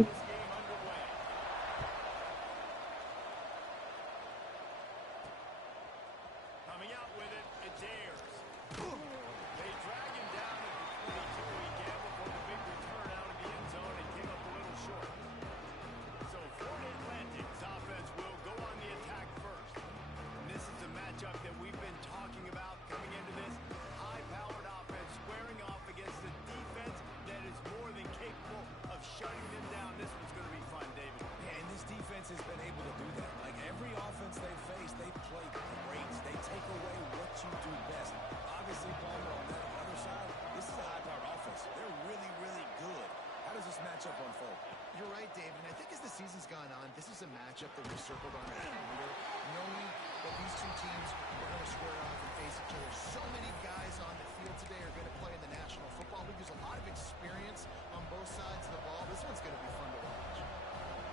this game underway. Coming out with it, it's Ayers. They drag him down at the 22. He gambled for the big return out of the end zone and came up a little short. So Florida Atlantic's offense will go on the attack first. And this is a matchup that we've been talking about coming into this. High-powered offense squaring off against a defense that is more than capable of shutting them down. This one's going to be fun, David. Yeah, and this defense has been able to do that. Like every offense they face, they play great. They take away what you do best. Obviously, Palmer, on that other side, this is a high-powered offense. They're really, really good. How does this matchup unfold? You're right, Dave, and I think as the season's gone on, this is a matchup that we've circled on our calendar, knowing that these two teams are going to square off and face each other. So many guys on the field today are going to play in the National Football League. There's a lot of experience on both sides of the ball. This one's going to be fun to watch.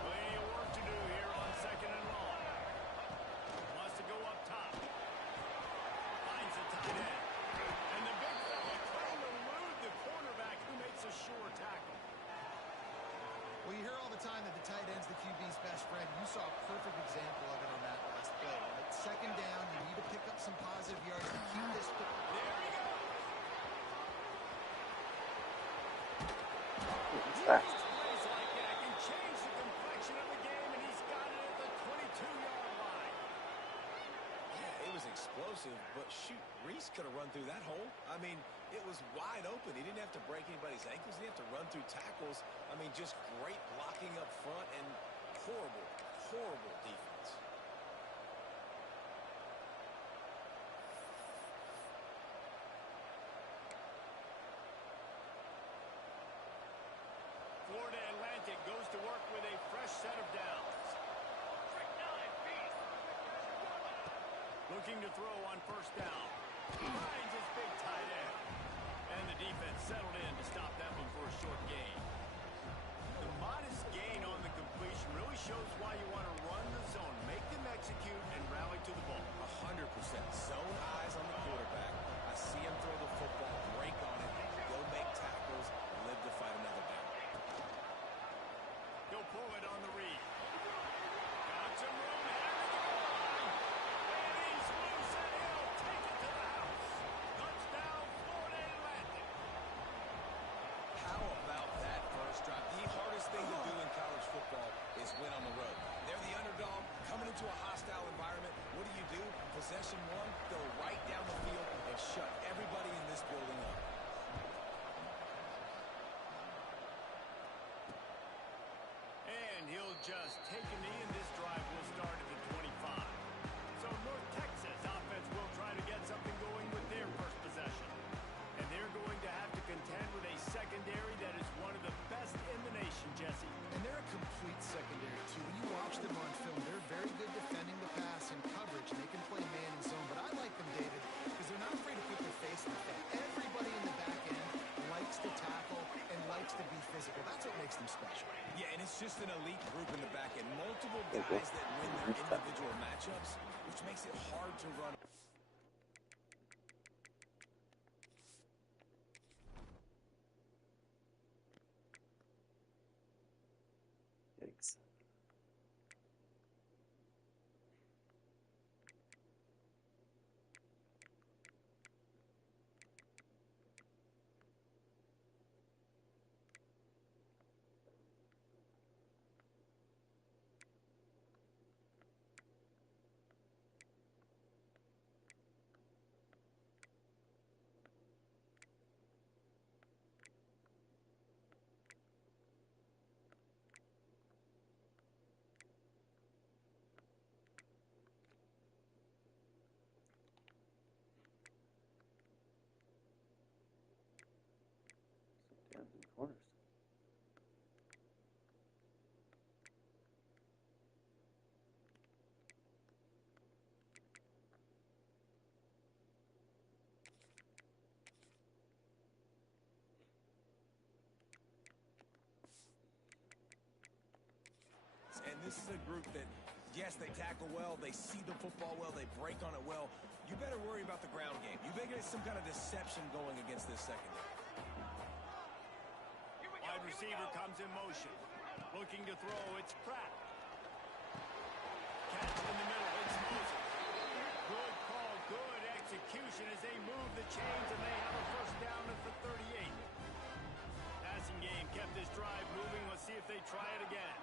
Plenty of work to do here on 2nd and long. Wants to go up top. Finds the tight end. And the big fella trying to elude the cornerback who makes a sure tackle. Well, you hear all the time that the tight end's the QB's best friend. You saw a perfect example of it on that last play. At 2nd down, you need to pick up some positive yards to keep this. There he goes. It's fast. Plays like that can change the complexion of the game, and he's got it at the 22-yard line. Yeah, it was explosive, but shoot, Reese could have run through that hole. I mean, it was wide open. He didn't have to break anybody's ankles. He didn't have to run through tackles. I mean, just great blocking up front and horrible, horrible defense. Florida Atlantic goes to work with a fresh set of downs. Looking to throw on 1st down. Finds his big tight end. And the defense settled in to stop that one for a short gain. The modest gain on the completion really shows why you want to run the zone, make them execute, and rally to the ball. 100%. Zone eyes on the quarterback. I see him throw the football, break on it, go make tackles, live to fight another down. He'll pull it on the read. Got some room headed to the goal line. And he's loose, and he'll take it to the house. Touchdown, Florida Atlantic. How about that first drive? The hardest thing to do in college football is win on the road. They're the underdog, coming into a hostile environment. What do? Possession one, go right down the field and shut everybody in this building up. And he'll just take a knee, and this drive will start at the 25. So North Texas offense will try to get something going with their first possession. And they're going to have to contend with a secondary that is one of the best in the nation, Jesse. And they're a complete secondary, too. When you watch them on film, they're very good defending the pass and coverage, and they can play man and zone. But I like them, David, because they're not afraid to put their face in the fight. Everybody in the back end likes to tackle and likes to be physical. That's what makes them special. Yeah, and it's just an elite group in the back end. Multiple guys that win their individual matchups, which makes it hard to run. Yikes. Down in the corners. And this is a group that, yes, they tackle well, they see the football well, they break on it well. You better worry about the ground game. You better get some kind of deception going against this secondary. Wide receiver comes in motion. Looking to throw, it's Pratt. Catch in the middle, it's Moses. Good call, good execution as they move the chains, and they have a first down at the 38. Passing game kept this drive moving. Let's see if they try it again.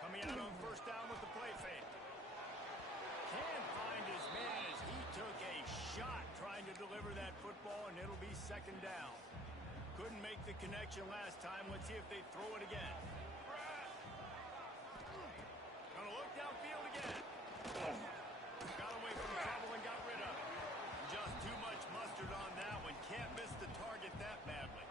Coming out on first down with the play fake. Can't find his man as he took a shot trying to deliver that football, and it'll be second down. Couldn't make the connection last time. Let's see if they throw it again. Gonna look downfield again. Got away from trouble and got rid of it. Just too much mustard on that one. Can't miss the target that badly.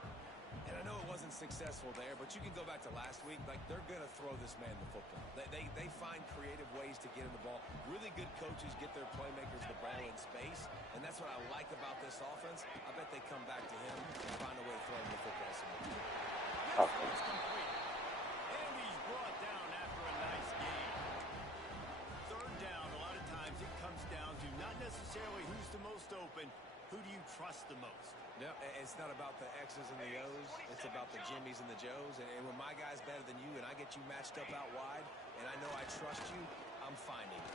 And I know it wasn't successful there, but you can go back to last week. Like, they're going to throw this man the football. They find creative ways to get him the ball. Really good coaches get their playmakers the ball in space, and that's what I like about this offense. I bet they come back to him and find a way to throw him the football somewhere. Okay. It's complete. And he's brought down after a nice game. Third down, a lot of times it comes down to not necessarily who's the most open, who do you trust the most? No, it's not about the X's and the O's. It's about the Jimmies and the Joes. And when my guy's better than you and I get you matched up out wide and I know I trust you, I'm finding you.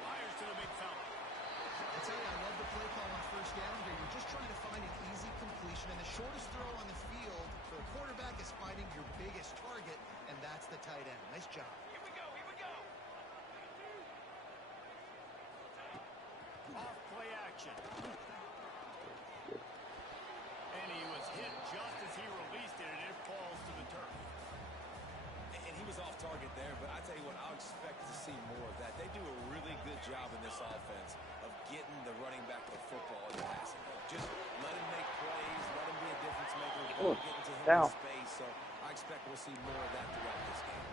Fires to the big fella. I tell you, I love the play call on first down here. You're just trying to find an easy completion, and the shortest throw on the field for a quarterback is finding your biggest target, and that's the tight end. Nice job. Here we go, here we go. Off play action. And he was hit just as he released it, and it falls to the turf. And he was off target there, but I tell you what, I'll expect to see more of that. They do a really good job in this offense of getting the running back the football and passing. Just let him make plays, let him be a difference maker, get into him down. in space. So I expect we'll see more of that throughout this game.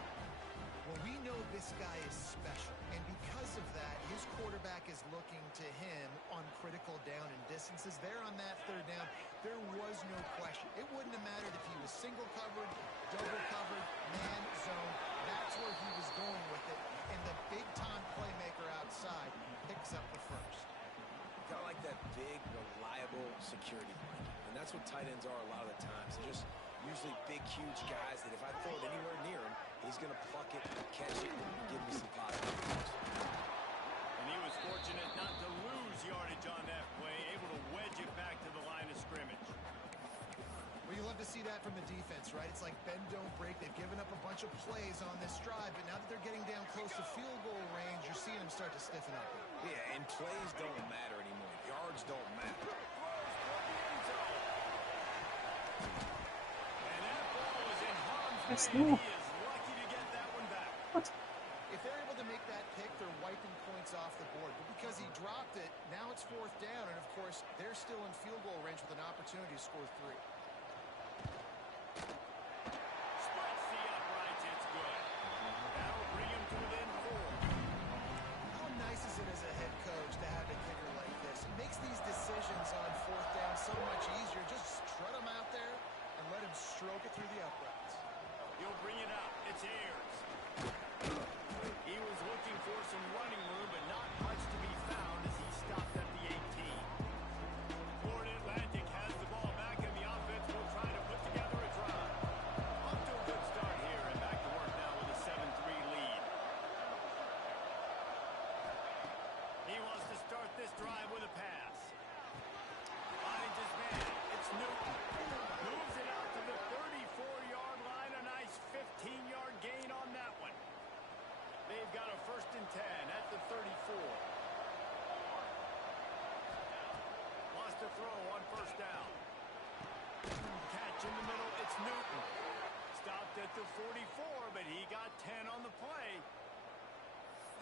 Well, we know this guy is special, and because of that, his quarterback is looking to him on critical down and distances. There on that third down, there was no question. It wouldn't have mattered if he was single covered, double covered, man, zone. That's where he was going with it, and the big-time playmaker outside picks up the first. Kind of like that big, reliable security blanket. And that's what tight ends are a lot of the times. They're just usually big, huge guys that if I throw it anywhere near him, he's going to pluck it, catch it, and give me some positive points. And he was fortunate not to lose yardage on that play, able to wedge it back to the line of scrimmage. Well, you love to see that from the defense, right? It's like bend, don't break. They've given up a bunch of plays on this drive, but now that they're getting down close to field goal range, you're seeing them start to stiffen up. Yeah, and plays don't matter anymore. Yards don't matter. And that ball is in harm's Yes, way, and no. he is lucky to get that one back. What? If they're able to make that pick, they're wiping points off the board. But because he dropped it, now it's fourth down, and of course, they're still in field goal range with an opportunity to score 3. Splits the uprights, it's good. That'll bring him to within 4. How nice is it as a head coach to have a kicker like this? It makes these decisions on fourth down so much easier. Just strut him out there and let him stroke it through the uprights. He'll bring it out. It's Ayers. He was looking for some running room, but not much to be found as he stopped at the 18. Florida Atlantic has the ball back, and the offense will try to put together a drive. Off to a good start here, and back to work now with a 7-3 lead. He wants to start this drive with a pass. Finds his man. It's Newton. Moves it out to the 34-yard line. A nice 15-yard gain on that one. They've got a 1st and 10 at the 34. Wants to throw on first down. Catch in the middle. It's Newton. Stopped at the 44, but he got 10 on the play.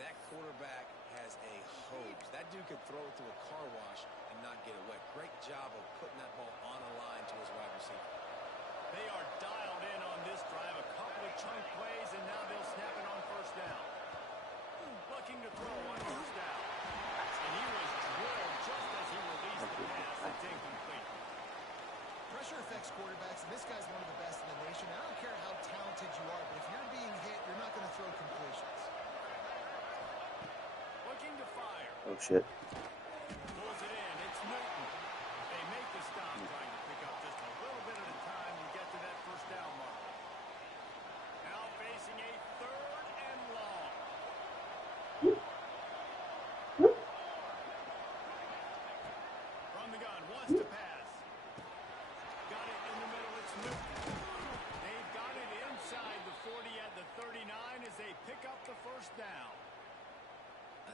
That quarterback has a hose. That dude could throw it through a car wash and not get it wet. Great job of putting that ball on a line to his wide receiver. They are dialed in on this drive. A couple of chunk plays, and now they'll snap it on first down. Looking to throw on first down. And he was drilled just as he released the pass. It's incomplete. Pressure affects quarterbacks, and this guy's one of the best in the nation. I don't care how talented you are, but if you're being hit, you're not going to throw completions. Looking to fire. Oh shit. Pulls it in. It's Newton. They make the stop, trying to pick up just a little bit at a time and get to that first down mark.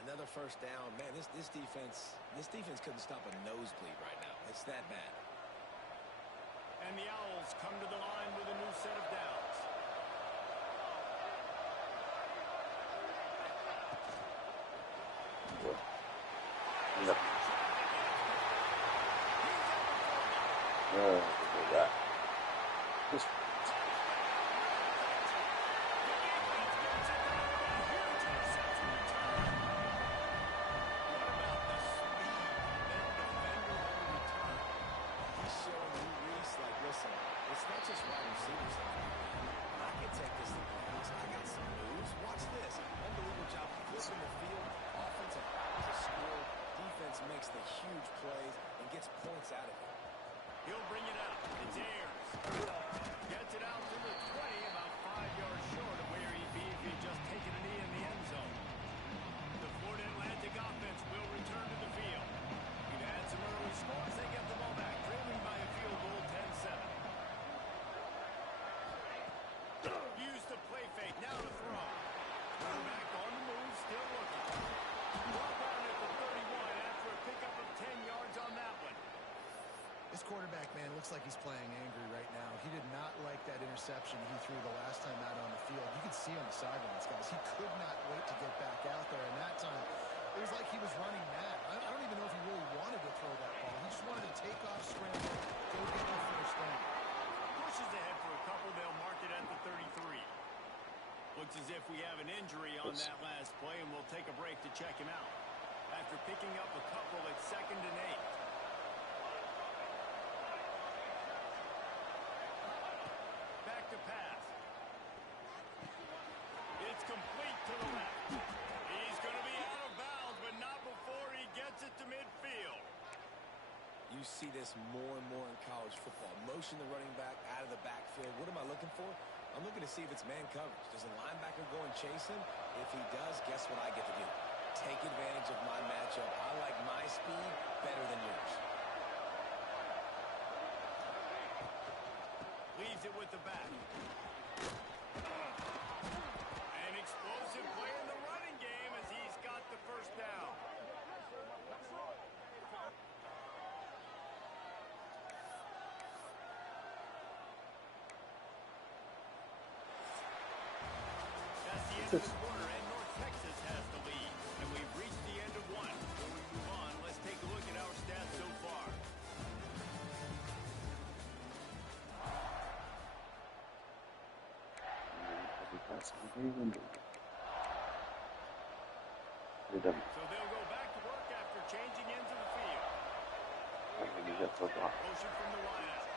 Another first down. Man, this defense couldn't stop a nosebleed right now. It's that bad. And the Owls come to the line with a new set of downs. No. Look at that. Just Listen, it's not just wide receivers. I can take this to playoffs. I got some moves. Watch this. Unbelievable job flipping the field. Offensive powers a score. Defense makes the huge plays and gets points out of it. He'll bring it out. It's Ayers. Gets it out to the 20, about 5 yards short of where he'd be if he'd just taken a knee in the end zone. The Florida Atlantic offense will return to the field. We've had some early scores. They get the ball back, trailing by a field goal, 10-7. Use the play fake. Now to throw. Quarterback on the move, still looking. Ball down at the 31 after a pickup of 10 yards on that one. This quarterback, man, looks like he's playing angry right now. He did not like that interception he threw the last time out on the field. You could see on the sidelines, guys. He could not wait to get back out there. And that time, it was like he was running mad. I don't even know if he really wanted to throw that ball. He just wanted to take off, scramble, go get the first down. Pushes ahead for a couple. They'll mark it at the 33. Looks as if we have an injury on that last play, and we'll take a break to check him out. After picking up a couple at 2nd and 8. Back to pass. It's complete to the left. He's going to be out of bounds, but not before he gets it to midfield. You see this more and more in college football. Motion the running back out of the backfield. What am I looking for? I'm looking to see if it's man coverage. Does a linebacker go and chase him? If he does, guess what I get to do? Take advantage of my matchup. I like my speed better than yours. Leaves it with the back. An explosive play in the running game as he's got the first down. That's the end of the quarter, and North Texas has the lead. And we've reached the end of one. Before we move on, let's take a look at our stats so far. So they'll go back to work after changing into the field. Motion from the wideout.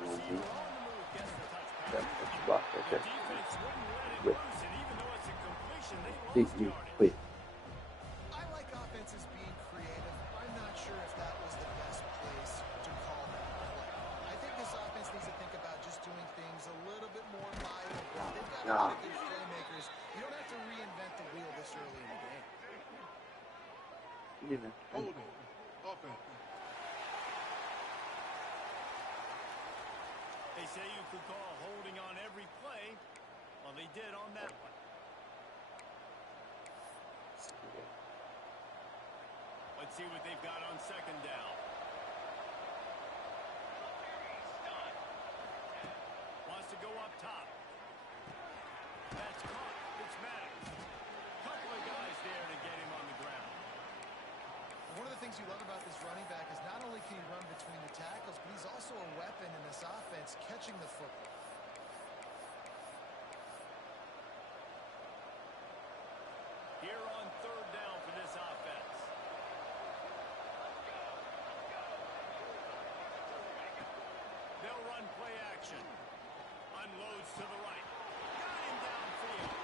Receiver on the move gets the touchdown. The defense wouldn't let it loose, and even though it's a completion, they lost yardage. I like offenses being creative. I'm not sure if that was the best place to call that play. I think this offense needs to think about just doing things a little bit more viable. They've got a lot of good playmakers. You don't have to reinvent the wheel this early in the game. Holding. Offense. They say you could call holding on every play. Well, they did on that one. Let's see what they've got on 2nd down. Wants to go up top. That's caught. It's Maddox. Couple of guys there to get him on the ground. One of the things you love about this running back is not only can he run between the tackles, but he's also a weapon in this offense catching the football. Here on 3rd down for this offense. They'll run play action. Unloads to the right. Got him downfield.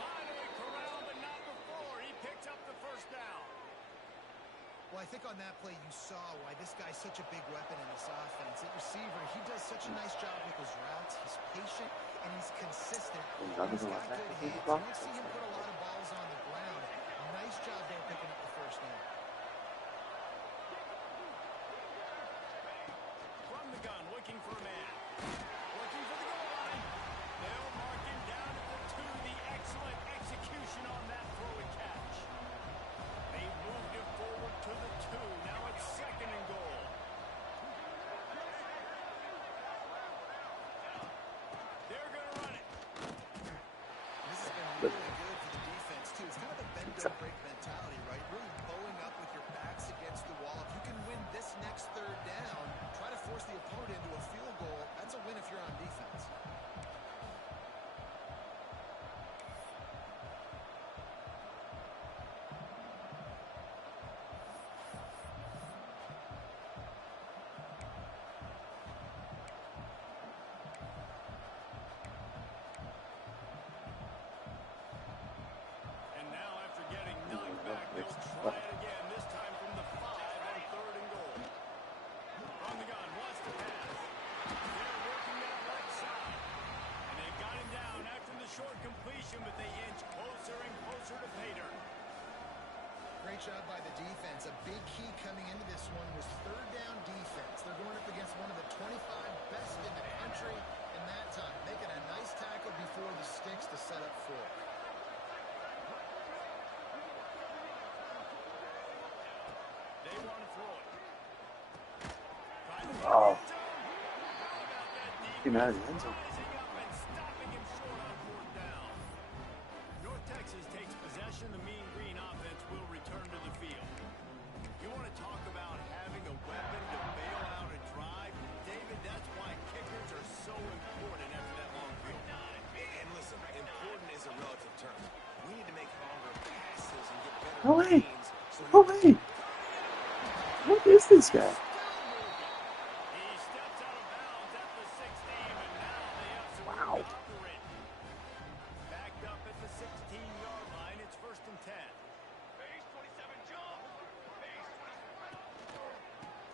Finally corralled, but not before. He picks up the first down. Well, I think on that play you saw why this guy's such a big weapon in this offense. At receiver, he does such a nice job with his routes. He's patient and he's consistent. He's got good hands. You don't see him put a lot of balls on the ground. Nice job there picking up the first down. From the gun, looking for a man. Looking for the goal line. They'll mark him down at the 2. The excellent execution on that throw and catch. make or break mentality, right? Really bowing up with your backs against the wall. If you can win this next third down, try to force the opponent into a field goal. That's a win if you're on defense. But they inch closer and closer to pay dirt. Great job by the defense. A big key coming into this one was third down defense. They're going up against one of the 25 best in the country in that time, making a nice tackle before the sticks to set up for it. They want to throw it. Oh. Came out of the end zone. The Mean Green offense will return to the field. You want to talk about having a weapon to bail out a drive? David, that's why kickers are so important after that long field. And listen, important is a relative term. We need to make longer passes and get better No way. gains. So No way. What is this guy? He steps out of bounds at the 16, and now they have some room to operate. Backed up at the 16-yard line, it's 1st and 10. Base 27 jump. Base 27.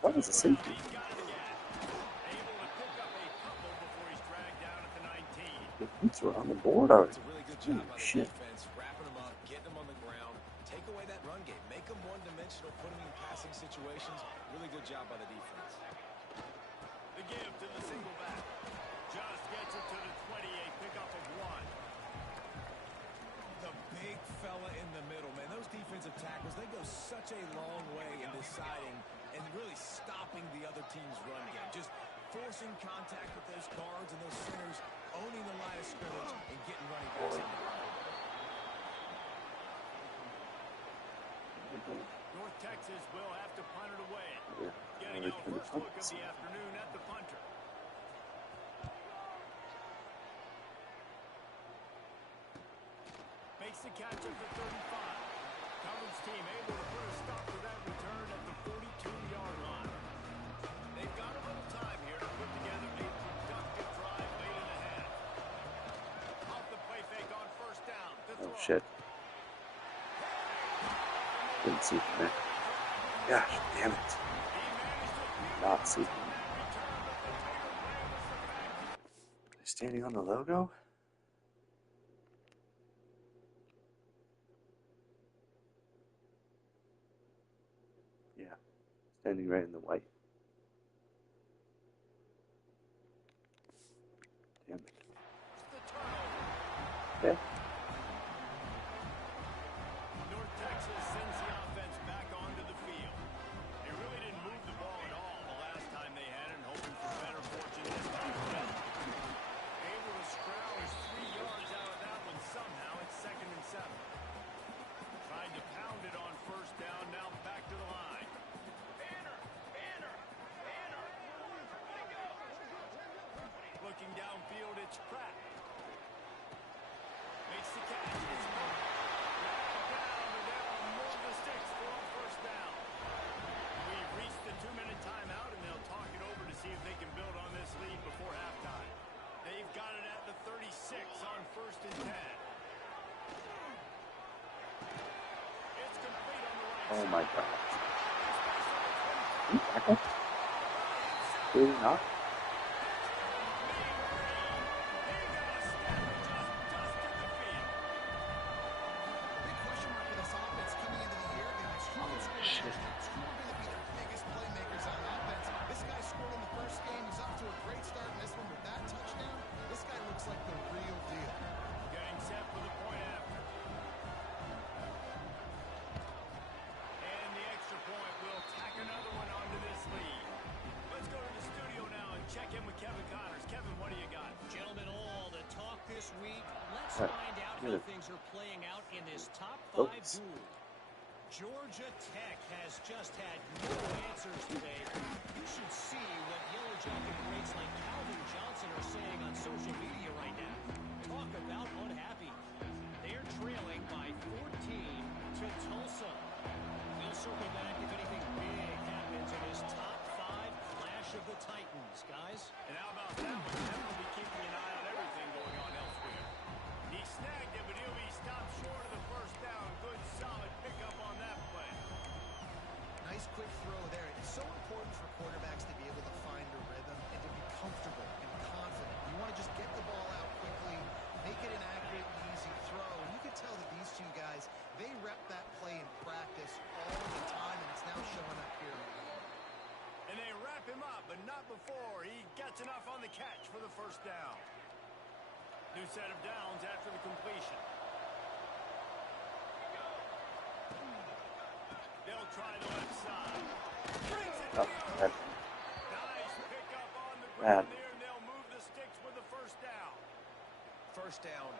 That was a safety. He's got it again. Able to pick up a couple before he's dragged down at the 19. The points were on the board already. It's a really good job by the Shit. defense, wrapping them up, getting them on the ground, take away that run game, make them one-dimensional, put them in passing situations. Really good job by the defense. The give to the single back. Just gets it to the 28, pickup of 1. The big fella in the middle, man. Those defensive tackles, they go such a long way in deciding and really stopping the other team's run game. Just forcing contact with those guards and those centers, owning the line of scrimmage and getting running backs in. North Texas will have to punt it away. Getting our first look of the afternoon at the punter. Makes the catch at the 35. Coverage team able to put a stop to that return at the 42-yard line. They've got a little time here to put together a productive drive late in the half. Off the play fake on 1st down. Oh shit. Didn't see it there. Gosh, damn it. Not see it. Standing on the logo? Yeah. Standing right in the white. Damn it. Okay. North Texas sends the offense back onto the field. They really didn't move the ball at all the last time they had it, hoping for better fortune this time around. Able to scrounge 3 yards out of that one somehow. It's 2nd and 7. Trying to pound it on 1st down, now back to the line. Looking downfield, it's Pratt. Makes the catch. It's caught. Down, and they're on more of the sticks for a 1st down. We've reached the 2-minute timeout, and they'll talk it over to see if they can build on this lead before halftime. They've got it at the 36 on 1st and 10. It's complete on the right. Oh my god. You tackle? Clearly not. Check in with Kevin Connors. Kevin, what do you got? Gentlemen, all the talk this week. Let's Alright, find out good. how things are playing out in this top 5 Focus. duel. Georgia Tech has just had no answers today. You should see what Yellow Jacket greats like Calvin Johnson are saying on social media right now. Talk about unhappy. They're trailing by 14 to Tulsa. We'll circle back if anything big happens in this top 5 clash of the Titans, guys. And how about that one? Definitely be keeping an eye on everything going on elsewhere. He snagged it, but he'll be stopped short of the first down. Good, solid pickup on that play. Nice quick throw there. It's so important for quarterbacks to be able to find a rhythm and to be comfortable and confident. You want to just get the ball out quickly, make it an accurate and easy throw. And you can tell that these two guys, they rep that play in practice all the time, and it's now showing up here. And they wrap him up, but not before he gets enough on the catch for the first down. New set of downs after the completion. They'll try the left side. Brings it Oh, field. Nice pickup on the ground there, and they'll move the sticks with the first down. First down,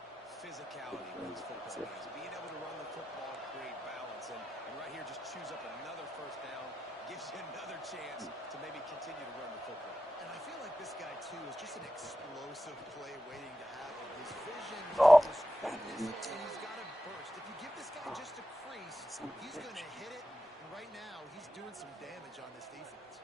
physicality wins football games. Being able to run the football and create balance. And right here, just choose up another first down. Gives you another chance to maybe continue to run the football. And I feel like this guy, too, is just an explosive play waiting to happen. His vision, Oh. his quickness, and he's got a burst. If you give this guy just a crease, he's going to hit it. And right now, he's doing some damage on this defense.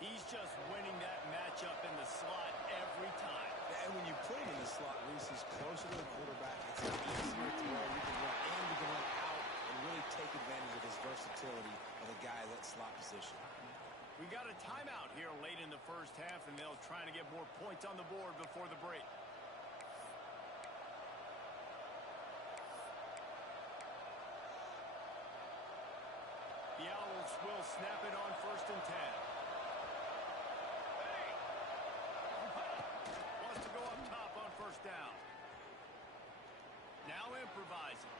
He's just winning that matchup in the slot every time. And when you put him in the slot, Reese, he's closer to the quarterback. It's an easier throw. You can run in, you can run out, and really take advantage of his versatility of a guy at that slot position. We got a timeout here late in the first half, and they'll try to get more points on the board before the break. The Owls will snap it on 1st and 10. Wants to go up top on first down. Now improvising.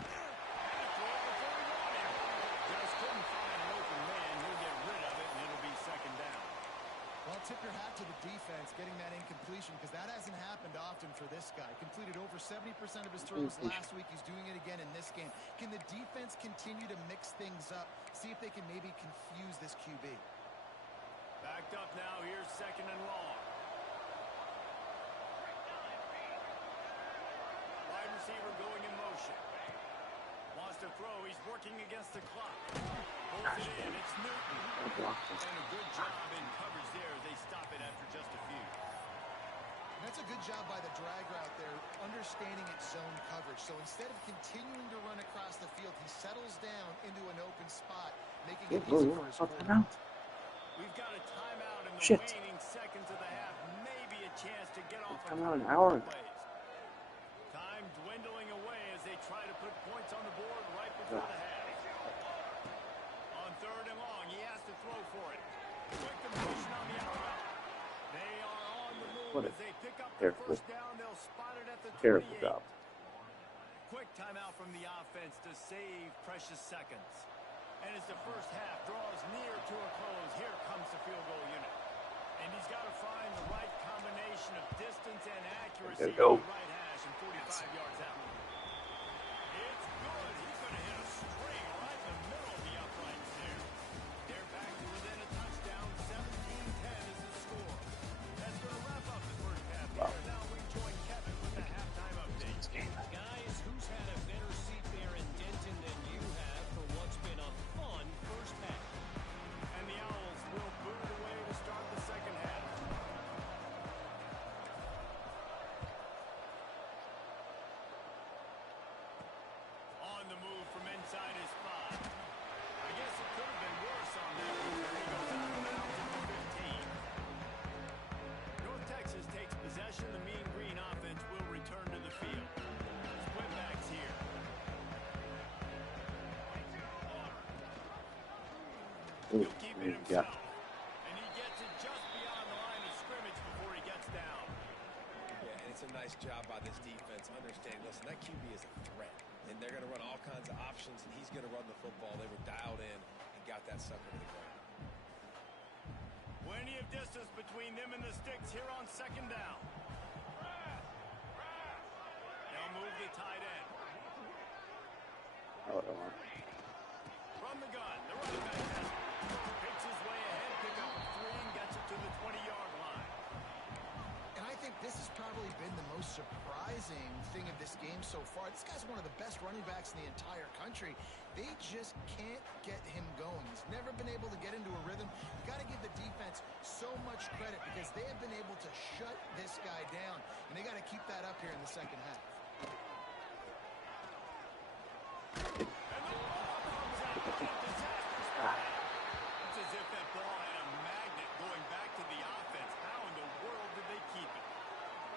And a throw before he wanted. Just couldn't find an open man. He'll get rid of it, and it'll be 2nd down. Well, tip your hat to the defense getting that incompletion because that hasn't happened often for this guy. Completed over 70% of his throws last week. He's doing it again in this game. Can the defense continue to mix things up? See if they can maybe confuse this QB. Backed up now. Here's 2nd and long. Wide receiver going in motion. Wants to throw. He's working against the clock. Holds it in. It's Newton. And a good job in coverage there as they stop it after just a few. And that's a good job by the drag route there, understanding its zone coverage. So instead of continuing to run across the field, he settles down into an open spot, making it easy for his quarterback. We've got a timeout in the Shit. waning seconds of the half. Maybe a chance to get off Come a out an couple hour of ago. plays. Time dwindling away as they try to put points on the board right before the half. On 3rd and long, he has to throw for it. Quick completion on the outside. They are on the move What a as they pick up the terrible- first down. They'll spot it at the 28. Terrible job. Quick timeout from the offense to save precious seconds. And as the first half draws near to a close, here comes the field goal unit. And he's got to find the right combination of distance and accuracy Go. to the right hash and 45 yards out. It's good. He's going to hit a string right in the middle of the uprights there. They're back to within a touchdown. 17-10 is the score. That's going to wrap up the first half here. Now we join Kevin with the halftime update. Guys, who's had a better seat there in Denton than you have for what's been a fun first half? And the Owls will boot it away to start the second half. On the move from inside his 5. I guess it could have been worse on that move. He goes out of bounds at the 15. North Texas takes possession. The Mean Green offense will return to the field. Split backs here. Ooh, He'll keep there it you go. himself. And he gets it just beyond the line of scrimmage before he gets down. Yeah, and it's a nice job by this defense. Understand, listen, that QB is a threat. And they're going to run all kinds of options, and he's going to run the football. They were dialed in and got that sucker to the ground. Plenty of distance between them and the sticks here on 2nd down. move the tight end. Oh, I don't want. From the gun, the running back has it. Picks his way ahead, pick up a 3 and gets it to the 20-yard line. And I think this has probably been the most surprising thing of this game so far. This guy's one of the best running backs in the entire country. They just can't get him going. He's never been able to get into a rhythm. You got to give the defense so much credit because they have been able to shut this guy down, and they got to keep that up here in the second half. And the ball comes out with a disastrous play. It's as if that ball had a magnet going back to the offense. How in the world did they keep it?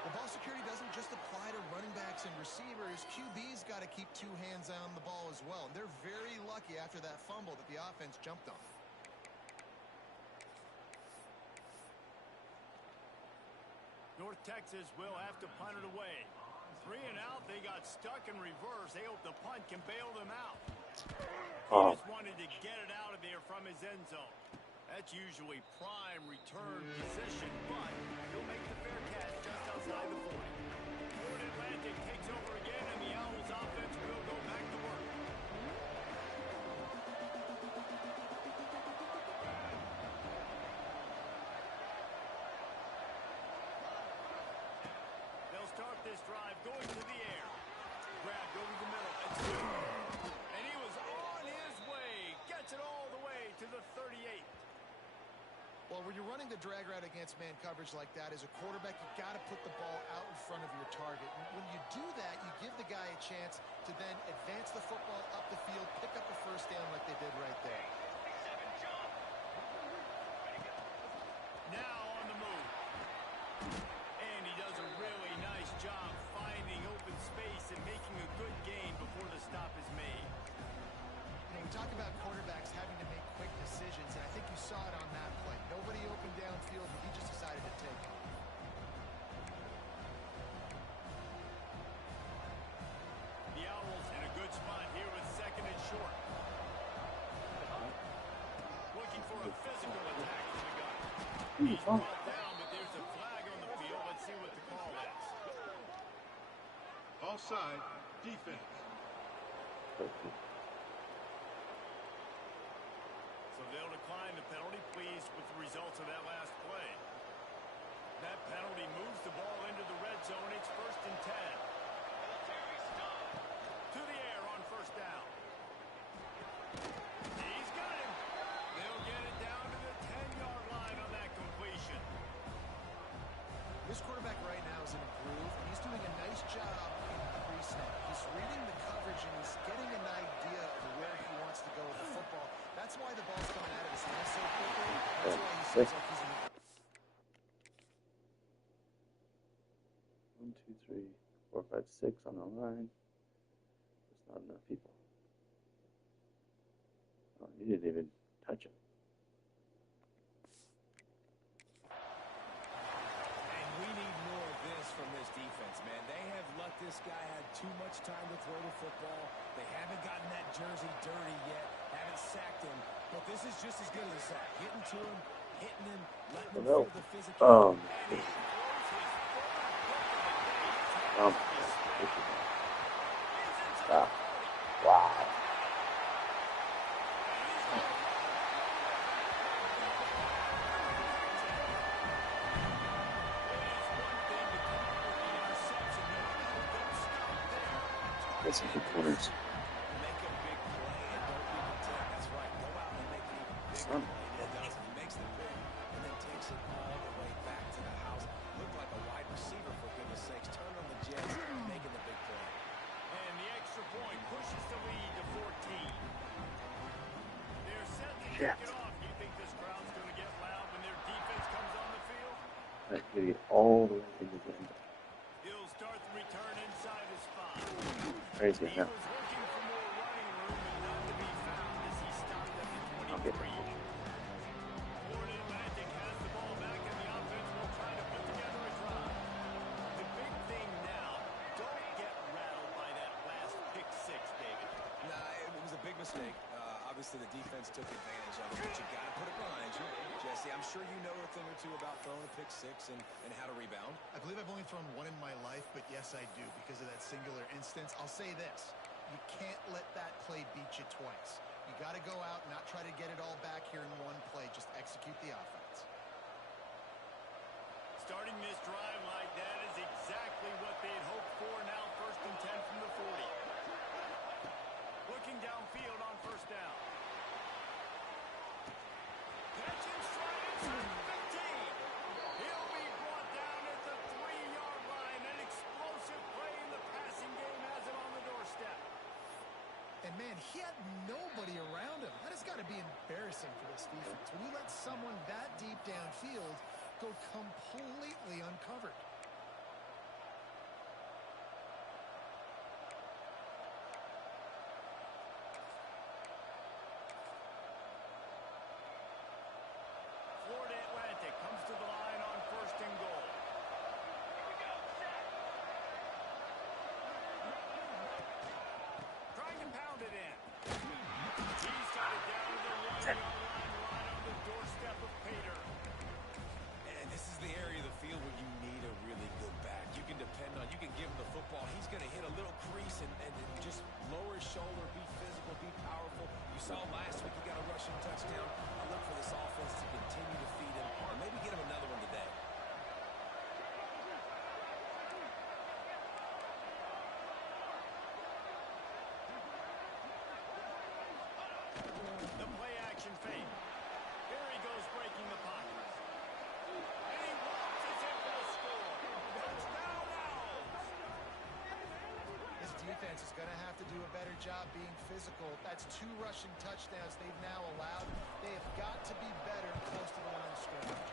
Well, ball security doesn't just apply to running backs and receivers. QB's got to keep 2 hands on the ball as well. And they're very lucky after that fumble that the offense jumped on. North Texas will have to punt it away. 3 and out, they got stuck in reverse. They hope the punt can bail them out. He just wanted to get it out of there from his end zone. That's usually prime return position, but he'll make the fair catch just outside the 40. Florida Atlantic takes over again, and the Owls offense will go back to work. They'll start this drive going to the air. Grabbed over the middle. It's good. And he was on his way. Gets it all the way to the 38. Well, when you're running the drag route against man coverage like that, as a quarterback, you got to put the ball out in front of your target. And when you do that, you give the guy a chance to then advance the football up the field, pick up a first down like they did right there. Now on the move. And he does a really nice job finding open space and making a good gain before the stop is made. You know, we talk about quarterbacks having to make quick decisions, and I think you saw it on that play. Nobody opened downfield, but he just decided to take it. The Owls in a good spot here with 2nd and short. Looking for a physical attack from the gun. He's brought down, but there's a flag on the field. Let's see what the call is. Offside, defense. So they'll decline the penalty, pleased with the results of that last play. That penalty moves the ball into the red zone. It's 1st and 10. To the air on 1st down. He's got him. They'll get it down to the 10-yard line on that completion. This quarterback right now is in a groove, and he's doing a nice job in pre-snap. He's reading the coverage, and he's getting an idea of where he wants to go with the football. That's why the ball's coming out of his hands so quickly. That's why he seems like he's in. 1, 2, 3, 4, 5, 6 on the line. There's not enough people. Oh, you didn't even touch him. And we need more of this from this defense, man. They have let this guy have too much time to throw the football. They haven't gotten that jersey dirty yet, haven't sacked him. But this is just as good as a sack. Getting to him, hitting him, letting him feel the physical. Wow. That's some good corners. Make a big play and don't leave it to him. That's right. Go out and make it even bigger. He does. He makes the pick and then takes it all the way back to the house. Looked like a wide receiver, for goodness sakes. Turned on the Jets, making the big play. And the extra point pushes the lead to 14. They're set to kick it off. Do you think this crowd's going to get loud when their defense comes on the field? That's going to get all the way into the end. He'll start the return inside his spot. Crazy, He huh? was looking for more running room and none to be found as he stopped at the I'll get 23. that. Florida Atlantic has the ball back and the offense will try to put together a drive. The big thing now, don't get rattled by that last pick six, David. Nah, it was a big mistake. Obviously, the defense took advantage of it, but you got to put it behind you. Jesse, I'm sure you know a thing or two about throwing a pick six and how to rebound. I believe I've only thrown one in my life, but yes, I do because of that singular instance. I'll say this. You can't let that play beat you twice. You got to go out and not try to get it all back here in one play. Just execute the offense. Starting this drive like that is exactly what they'd hoped for. Now 1st and 10 from the 40. Looking downfield on 1st down. Catching straight inside the 15. He'll be brought down at the 3-yard line. An explosive play in the passing game has him on the doorstep. And, man, he had nobody around him. That has got to be embarrassing for this defense. When you let someone that deep downfield go completely uncovered. Florida Atlantic comes to the line on 1st and goal. Trying to pound it in. He's got it down to the 1-yard line, right on the doorstep of Pater. And this is the area of the field where you need a really good back. You can depend on, you can give him the football. He's going to hit a little crease and just lower his shoulder, be physical, be powerful. You saw last week he got a rushing touchdown. I look for this offense to continue to feed him or maybe get him another one today. The play action fake. Here he goes breaking the pocket. And he walks us in for the score. Touchdown Owls. This defense is going to have to do a better job being physical. That's 2 rushing touchdowns they've now allowed. They have got to be better close to the line of scrimmage.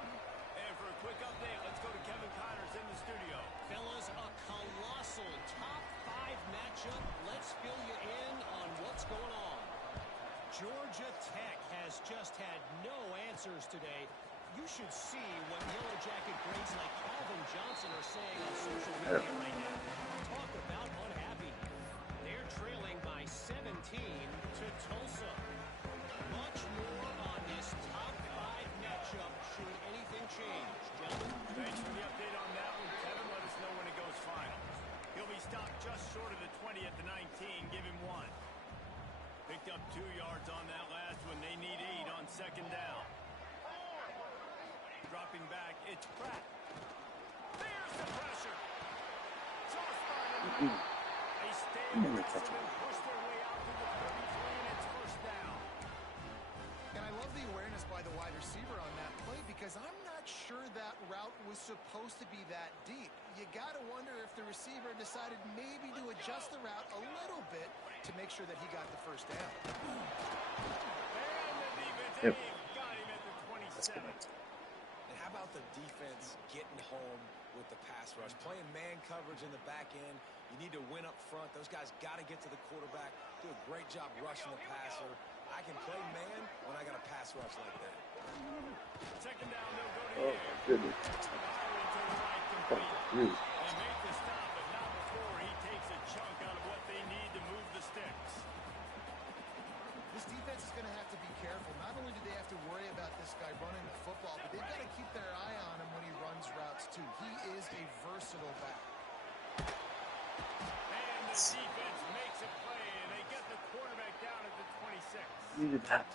And for a quick update, let's go to Kevin Connors in the studio. Fellas, a colossal top 5 matchup. Let's fill you in on what's going on. Georgia Tech has just had no answers today. You should see what Yellow Jacket greats like Calvin Johnson are saying on social media right now. Talk about unhappy. They're trailing by 17 to Tulsa. Much more on this top 5 matchup should anything change. Gentlemen? Thanks for the update on that one, Kevin. Let us know when it goes final. He'll be stopped just short of the 20 at the 19. Give him 1. Picked up 2 yards on that last one. They need 8 on 2nd down. Dropping back, it's Pratt. There's the pressure. Just by the They stay aggressive and push their way out to the 33, and it's 1st down. And I love the awareness by the wide receiver on that play because I'm not sure that route was supposed to be that deep. You got to wonder if the receiver decided maybe to adjust the route a little bit to make sure that he got the 1st down. And the defense got him at the 27. And how about the defense getting home with the pass rush? Playing man coverage in the back end. You need to win up front. Those guys got to get to the quarterback. Do a great job rushing the passer. I can play man when I got a pass rush like that. 2nd down, they'll go to Oh, my goodness. Fire into the right, complete. Really? They make the stop, but not before he takes a chunk out of what they need to move the sticks. This defense is going to have to be careful. Not only do they have to worry about this guy running the football, but they've got to keep their eye on him when he runs routes, too. He is a versatile back. And the defense makes a play, and they get the quarterback down at the 26. Needed that.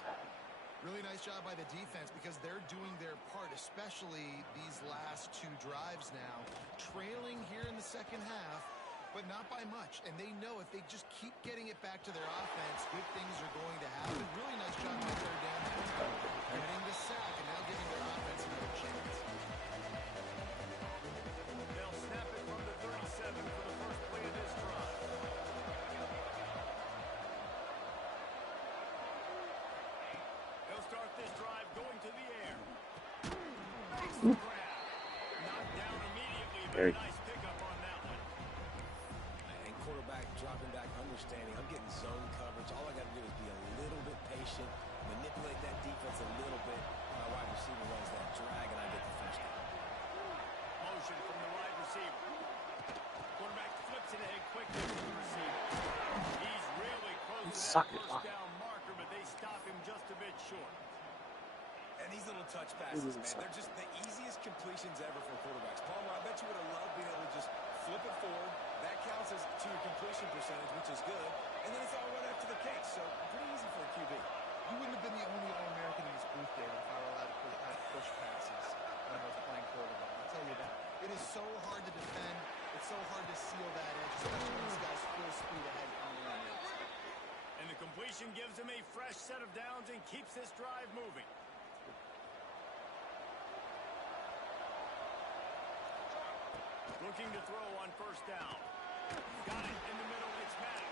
Really nice job by the defense because they're doing their part, especially these last 2 drives now. Trailing here in the 2nd half, but not by much. And they know if they just keep getting it back to their offense, good things are going to happen. Really nice job by 3rd down. Getting the sack and now giving their offense another chance. They'll snap it from the 37 for the first play of this drive. They'll start this drive going to the air. Makes the grab. Knocked down immediately, but a nice pickup on that one. And quarterback dropping back, understanding. I'm getting zone coverage. All I got to do is be a little bit patient, manipulate that defense a little bit. My wide receiver runs that drag, and I get the 1st down. Motion from the wide receiver. Quarterback flips it ahead quickly to the receiver. He's really close to that 1st down marker, but they stop short. And these little touch passes, man, they're just the easiest completions ever for quarterbacks. Palmer, I bet you would have loved being able to just flip it forward. That counts as to your completion percentage, which is good. And then it's all right after the catch, so pretty easy for a QB. You wouldn't have been the only All-American in this booth, David, if I were allowed to push passes when I was playing quarterback. I'll tell you that. It is so hard to defend. It's so hard to seal that edge, especially when this guy's full speed ahead coming in. And the completion gives him a fresh set of downs and keeps this drive moving. Looking to throw on first down. Got it in the middle. It's Matt.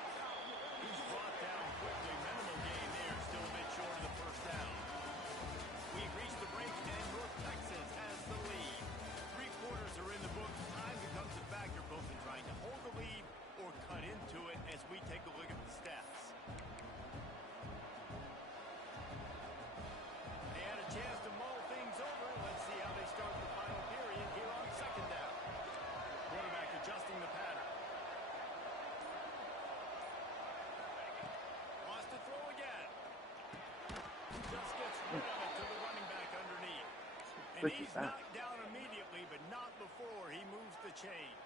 He's brought down quickly. Minimal gain there. Still a bit short of the first down. We've reached the break, and North Texas has the lead. 3 quarters are in the books. Time becomes a factor both in trying to hold the lead or cut into it as we take a look at the stats. They had a chance to mull things over. Let's see how they start the final period here on second down. Quarterback adjusting the pattern. Wants to throw again. Just gets rid of it to the running back underneath. And he's knocked down immediately, but not before he moves the chains.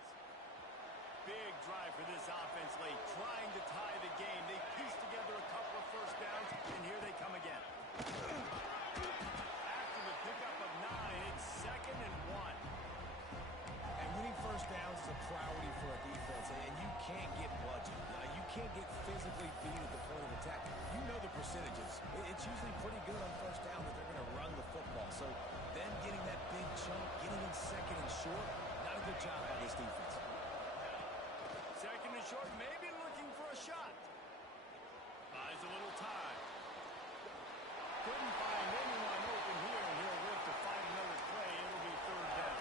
Big drive for this offense late, trying to tie the game. They piece together a couple of first downs, and here they come again. After the pickup of 9, it's 2nd and 1. And winning first downs is a priority for a defense, and you can't get bludgeoned. You can't get physically beat at the point of attack. You know the percentages. It's usually pretty good on first down that they're going to run the football. So then getting that big chunk, getting in 2nd and short, not a good job by this defense. 2nd and short, maybe looking for a shot. Buys a little time. Couldn't find anyone open here, and he'll look to find another play. It'll be 3rd down.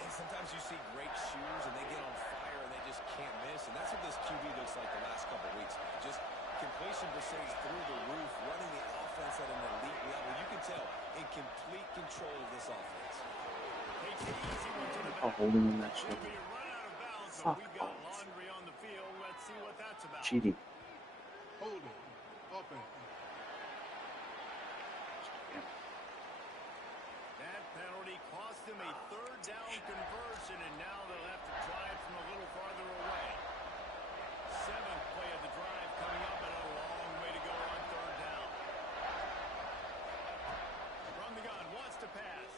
And sometimes you see great shooters, and they get on fire, and they just can't miss. And that's what this QB looks like the last couple of weeks. Just completion percentage through the roof, running the offense at an elite level. You can tell in complete control of this offense. Takes the easy one to the I'm back. holding in that shit. It'll be a run out of bounds, but Fuck we've got balls. laundry on the field. Let's see what that's about. Cheating. Holding. Offense. That penalty cost him a 3rd down conversion, and now they'll have to try it from a little farther away. 7th play of the drive coming up, and a long way to go on 3rd down. From the gun, wants to pass.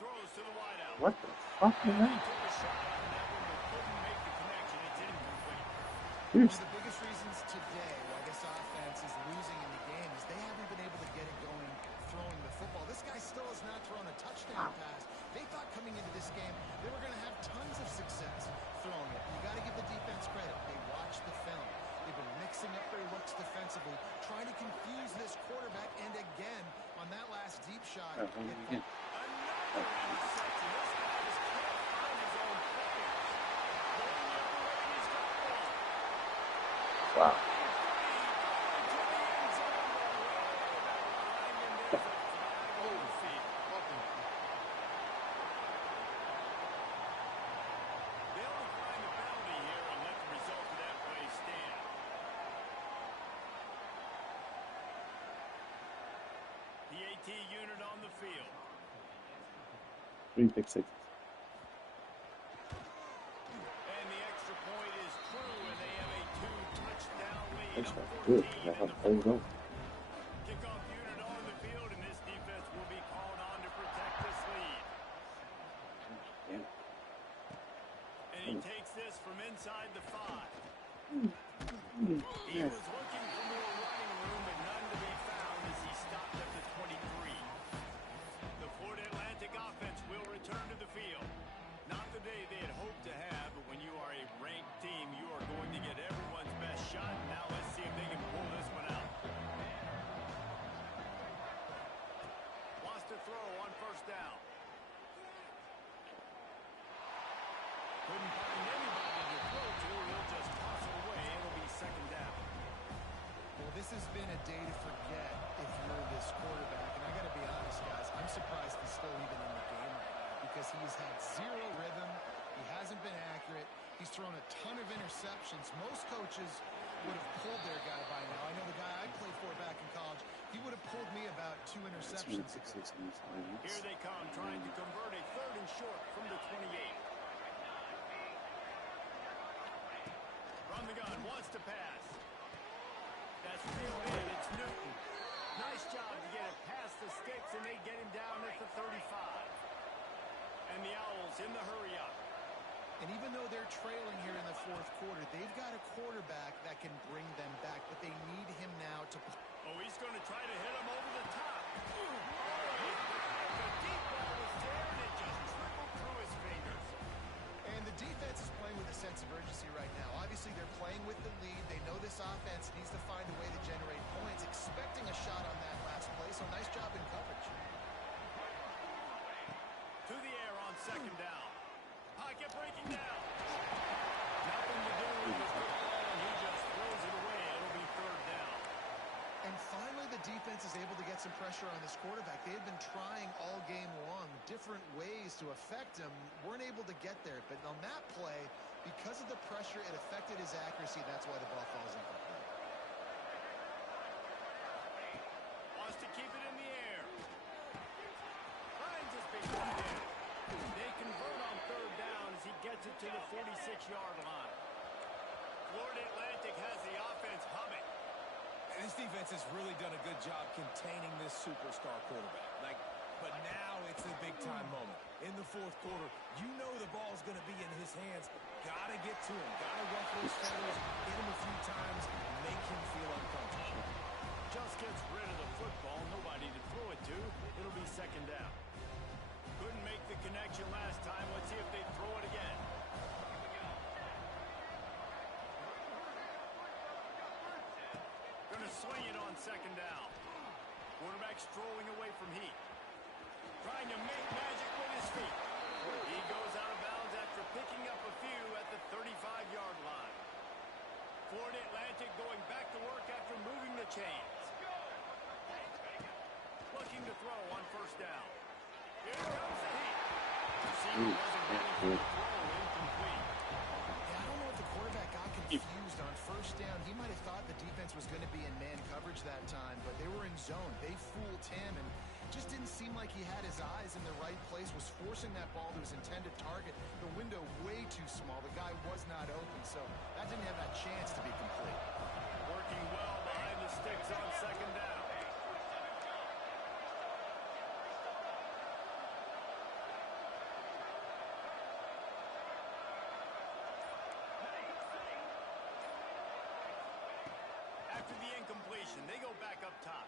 Throws to the wideout. What the fuck is that? Took a shot on that one, but couldn't make the connection. It's incomplete. One of the biggest reasons today why this offense is losing in the game is they haven't been able to get it going throwing the football. This guy still has not thrown a touchdown pass. They thought coming into this game they were going to have tons of success throwing it. You got to give the defense credit. They watched the film. They've been mixing up their looks defensively, trying to confuse this quarterback. And again, on that last deep shot, Another interception. This guy just can't find his own players. Going the other way, and he's got one. Wow. Unit on the field. 3 pick sixes. And the extra point is true, and they have a 2-touchdown lead. That's not good. That's how they go. Kickoff unit on the field, and this defense will be called on to protect this lead. Damn. And he takes this from inside the 5. He Yes. was looking for more running room, but none to be found as he stopped at the 23. The Florida Atlantic offense will return to the field. Not the day they had hoped to have, but when you are a ranked team, you are going to get everyone's best shot. Now let's see if they can pull this one out. Wants to throw on first down. Couldn't find anybody to throw to. He'll just toss it away. It'll be 2nd down. Well, this has been a day to forget if you're this quarterback. And I got to be honest, guys, I'm surprised he's still even in the game right now because he has had 0 rhythm. He hasn't been accurate. He's thrown a ton of interceptions. Most coaches would have pulled their guy by now. I know the guy I played for back in college, he would have pulled me about 2 That's interceptions been ago. 6 times. Here they come, trying to convert a 3rd and short from the 28. From the gun, wants to pass. That's reeled in. It's Newton. Nice job to get it past the sticks, and they get him down at the 35. And the Owls in the hurry up. And even though they're trailing here in the 4th quarter, they've got a quarterback that can bring them back, but they need him now to... Oh, he's going to try to hit him over the top. Oh, the deep ball was there, and it just trickled through his fingers. And the defense is playing with a sense of urgency right now. Obviously, they're playing with the lead. They know this offense needs to find a way to generate points, expecting a shot on that last play, so nice job in coverage. To the air on 2nd down. Pocket breaking down. Nothing to do with the football, and he just throws it away. It'll be 3rd down. And finally, the defense is able to get some pressure on this quarterback. They had been trying all game long different ways to affect him. Weren't able to get there. But on that play, because of the pressure, it affected his accuracy. That's why the ball falls incomplete. Wants to keep it in the air. Finds his big one there. They convert on 3rd down as he gets it to the 46-yard line. Florida Atlantic has the offense humming. And this defense has really done a good job containing this superstar quarterback. But now it's a big-time moment. In the 4th quarter, you know the ball's going to be in his hands. Got to get to him. Got to ruffle his feathers, hit him a few times, make him feel uncomfortable. Just gets rid of the football. Nobody to throw it to. It'll be 2nd down. Couldn't make the connection last time. Let's see if they throw it again. Going to swing it on 2nd down. Quarterback strolling away from Heat. Trying to make magic with his feet. He goes out of bounds after picking up a few at the 35-yard line. Florida Atlantic going back to work after moving the chains. Looking to throw on 1st down. Here comes the Heat. Receiver wasn't ready for the throw, incomplete. Yeah, I don't know if the quarterback got confused on 1st down. He might have thought the defense was going to be in man coverage that time, but they were in zone. They fooled him and just didn't seem like he had his eyes in the right place, was forcing that ball to his intended target. The window way too small. The guy was not open, so that didn't have that chance to be complete. Working well behind the sticks on 2nd down. After the incompletion, they go back up top.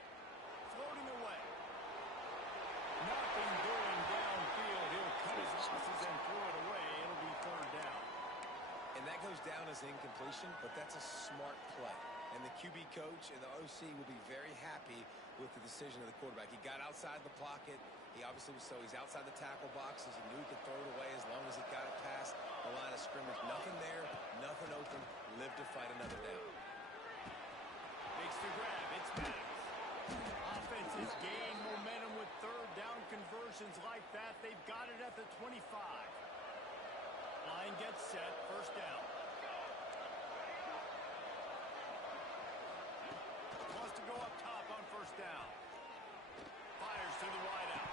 Floating away. Nothing doing downfield. He'll cut his losses and throw it away. It'll be 3rd down. And that goes down as incompletion, but that's a smart play. And the QB coach and the OC will be very happy with the decision of the quarterback. He got outside the pocket. He obviously was he's outside the tackle boxes. He knew he could throw it away as long as he got it past the line of scrimmage. Nothing there, nothing open. Live to fight another down. Makes the grab. It's Maddox. Offense has gained momentum with 3rd down conversions like that. They've got it at the 25. Line gets set. 1st down. Wants to go up top on 1st down. Fires to the wideout.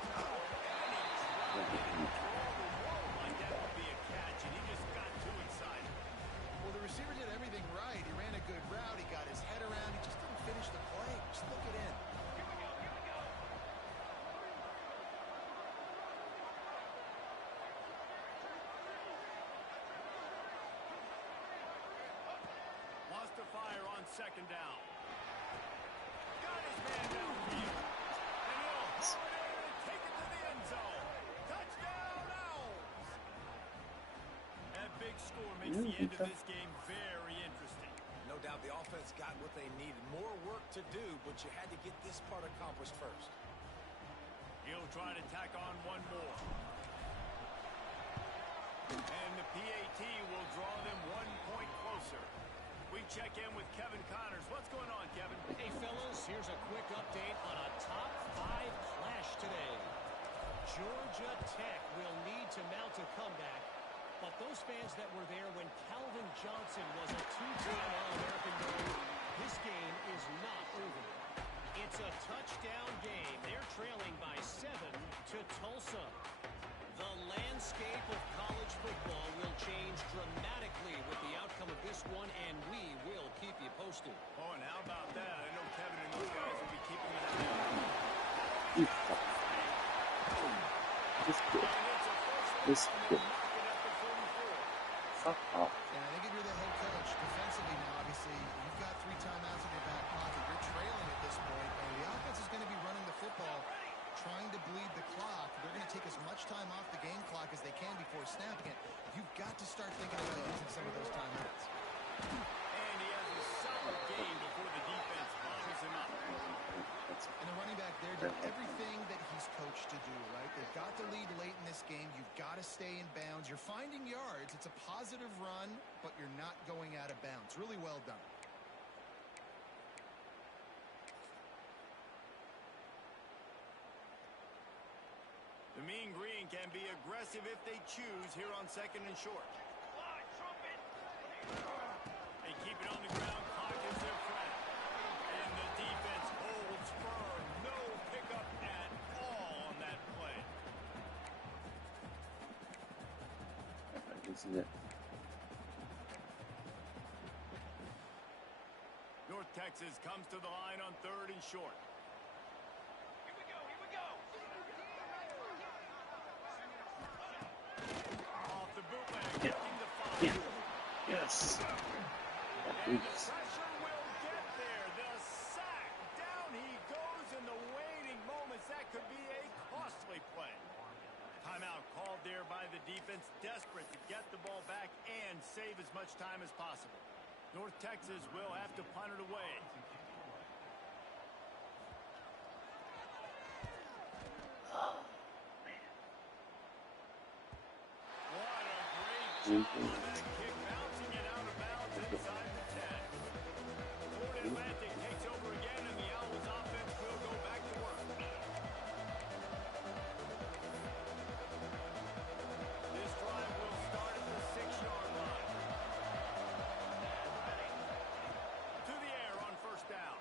And he dropped it. Like that would be a catch, and he just got too excited. Well, the receiver did everything right. He ran a good route. He got his head around. He just didn't finish the play. Just look it in. Wants to fire on 2nd down. Got his man downfield. And he'll throw it in and take it to the end zone. Touchdown, Owls! That big score makes the end of this game very interesting. No doubt the offense got what they needed. More work to do, but you had to get this part accomplished first. He'll try to tack on one more. And the PAT will draw them 1 point closer. We check in with Kevin Connors. What's going on, Kevin? Hey, fellas, here's a quick update on a top 5 clash today. Georgia Tech will need to mount a comeback, but those fans that were there when Calvin Johnson was a 2-time All-American know this game is not over. It's a tough landscape of college football will change dramatically with the outcome of this one, and we will keep you posted. Oh, and how about that? I know Kevin and those guys will be keeping an eye on it. You fuck. Just good. Just good. Fuck off. And I think if you're the head coach, defensively now, obviously, you've got 3 timeouts in your back pocket. You're trailing at this point, and the offense is going to be running the football, trying to bleed the clock. They're going to take as much time off the game clock as they can before snapping it. You've got to start thinking about using some of those timeouts. And he has a solid game before the defense bottles him up. And the running back there did everything that he's coached to do, right? They've got the lead late in this game. You've got to stay in bounds. You're finding yards. It's a positive run, but you're not going out of bounds. Really well done. The Mean Green can be aggressive if they choose here on 2nd and short. They keep it on the ground. Clock is their friend. And the defense holds firm. No pickup at all on that play. This is it. North Texas comes to the line on 3rd and short. Here we go. Off the bootleg, getting the 5. Yeah. Yes. And the pressure will get there. The sack. Down he goes in the waiting moments. That could be a costly play. Timeout called there by the defense, desperate to get the ball back and save as much time as possible. North Texas will have to punt it away. What a great job on that kick, bouncing it out of bounds inside the 10. Florida Atlantic takes over again, and the Owls offense will go back to work. This drive will start at the 6-yard line. To the air on 1st down.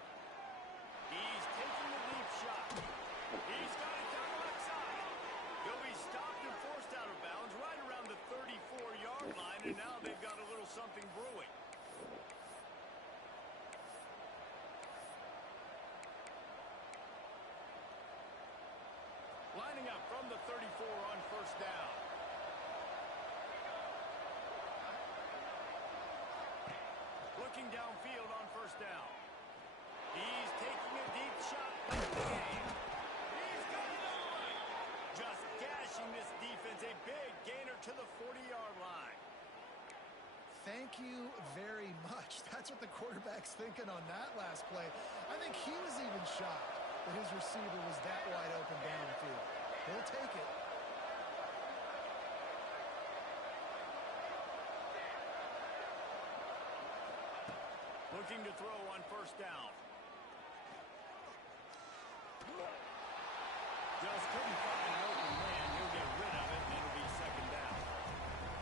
He's taking the deep shot. He's got it down the left side. He'll be stopped and forced out of bounds right around the 34-yard line, and now they've got a little something brewing. Lining up from the 34 on 1st down. Looking downfield on 1st down. He's taking a deep shot late in the game. He's got it all right. Just gashing this defense. A big gainer to the 40-yard line. Thank you very much. That's what the quarterback's thinking on that last play. I think he was even shocked that his receiver was that wide open downfield. He'll take it. Looking to throw on 1st down. Just couldn't find an open man. He'll get rid of it, and it'll be 2nd down.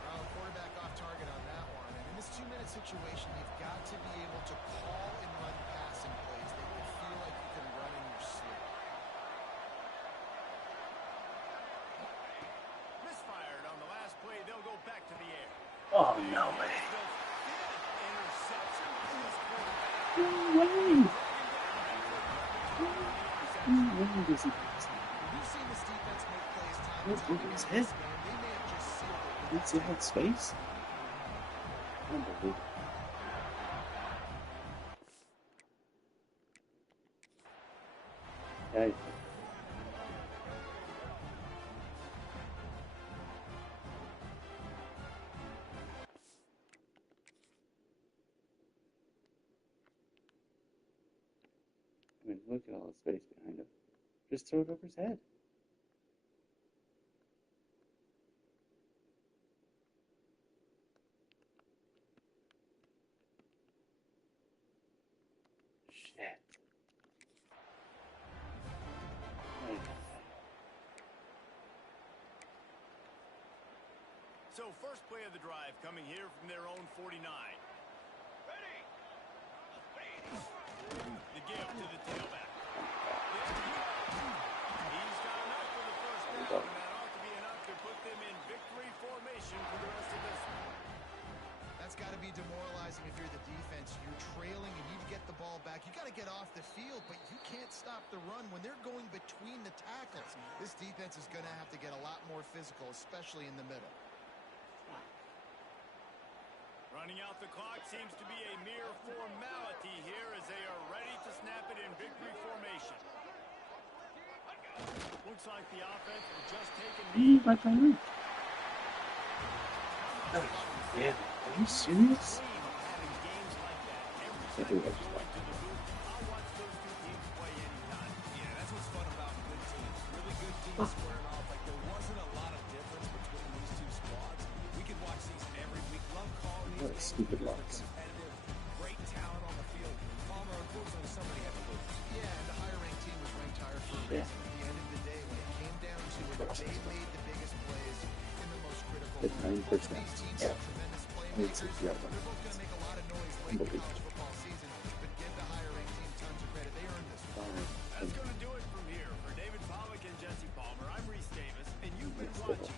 Well, quarterback off target on that one. And in this 2-minute situation, you've got to be able to call and run passing plays that will feel like you can run in your sleep. Misfired on the last play. They'll go back to the air. Oh, no way. The 5th interception by this quarterback. No way. No way does he pass that? We've seen this defense make plays time What's and time over his again. head? They may have just sealed it. Did he have space? Unbelievable. Yeah, I mean, look at all the space behind him. Just throw it over his head. Shit. So first play of the drive coming here from their own 49. Ready. The give to the tailback. He's got enough for the first down, and that ought to be enough to put them in demoralizing if you're the defense. You're trailing, you need to get the ball back. You got to get off the field, but you can't stop the run when they're going between the tackles. This defense is going to have to get a lot more physical, especially in the middle. Running out the clock seems to be a mere formality here as they are ready to snap it in victory formation. Looks like the offense will just take a knee. Gosh, damn, are you serious? I can't believe I just watched. Yeah, that's what's fun about good teams. Really good teams squaring off. Like, there wasn't a lot of difference between these two squads. We could watch these every week. Love calling these. What a stupid loss. Competitive, great talent on the field. Palmer, unfortunately, somebody had to lose. Yeah, and the higher-ranked team was ranked higher for a reason. At the end of the day, when it came down to it, they made the biggest plays in the most critical Hit moments. 9%. Both of these teams have tremendous playmakers. 60 yards. They're both going to make a lot of noise late in the college football season, but give the higher-ranked team tons of credit. They earned this one. That's going to do it from here. For David Pollack and Jesse Palmer, I'm Reese Davis, and you've been watching